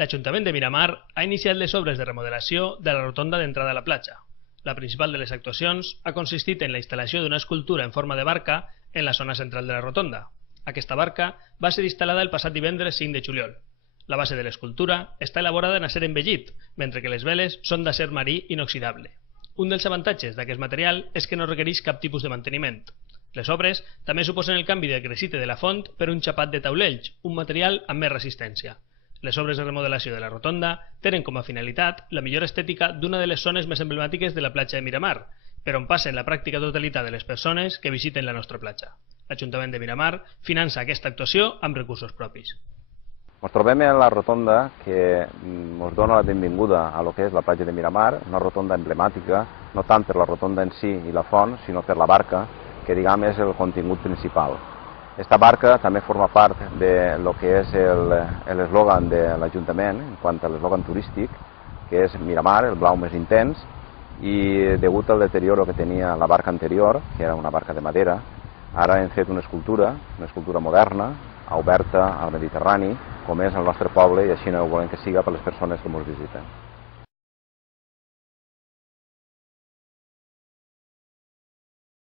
L'Ajuntament de Miramar ha iniciat les obres de remodelació de la rotonda d'entrada a la platja. La principal de les actuacions ha consistit en la instal·lació d'una escultura en forma de barca en la zona central de la rotonda. Aquesta barca va ser instal·lada el passat divendres 5 de juliol. La base de l'escultura està elaborada en acer envellit, mentre que les veles són d'acer marí inoxidable. Un dels avantatges d'aquest material és que no requereix cap tipus de manteniment. Les obres també suposen el canvi del gresite de la font per un xapat de taulells, un material amb més resistència. Les obres de remodelació de la rotonda tenen com a finalitat la millora estètica d'una de les zones més emblemàtiques de la platja de Miramar, per on passen la pràctica totalitat de les persones que visiten la nostra platja. L'Ajuntament de Miramar finança aquesta actuació amb recursos propis. Ens trobem en la rotonda que ens dona la benvinguda a lo que és la platja de Miramar, una rotonda emblemàtica, no tant per la rotonda en si i la font, sinó per la barca, que diguem és el contingut principal. Esta barca també forma part de lo que és l'eslògan de l'Ajuntament, en quant a l'eslògan turístic, que és Miramar, el blau més intens, i degut al deterioro que tenia la barca anterior, que era una barca de madera, ara hem fet una escultura moderna, oberta al Mediterrani, com és el nostre poble, i així no ho volem que siga per les persones que ens visiten.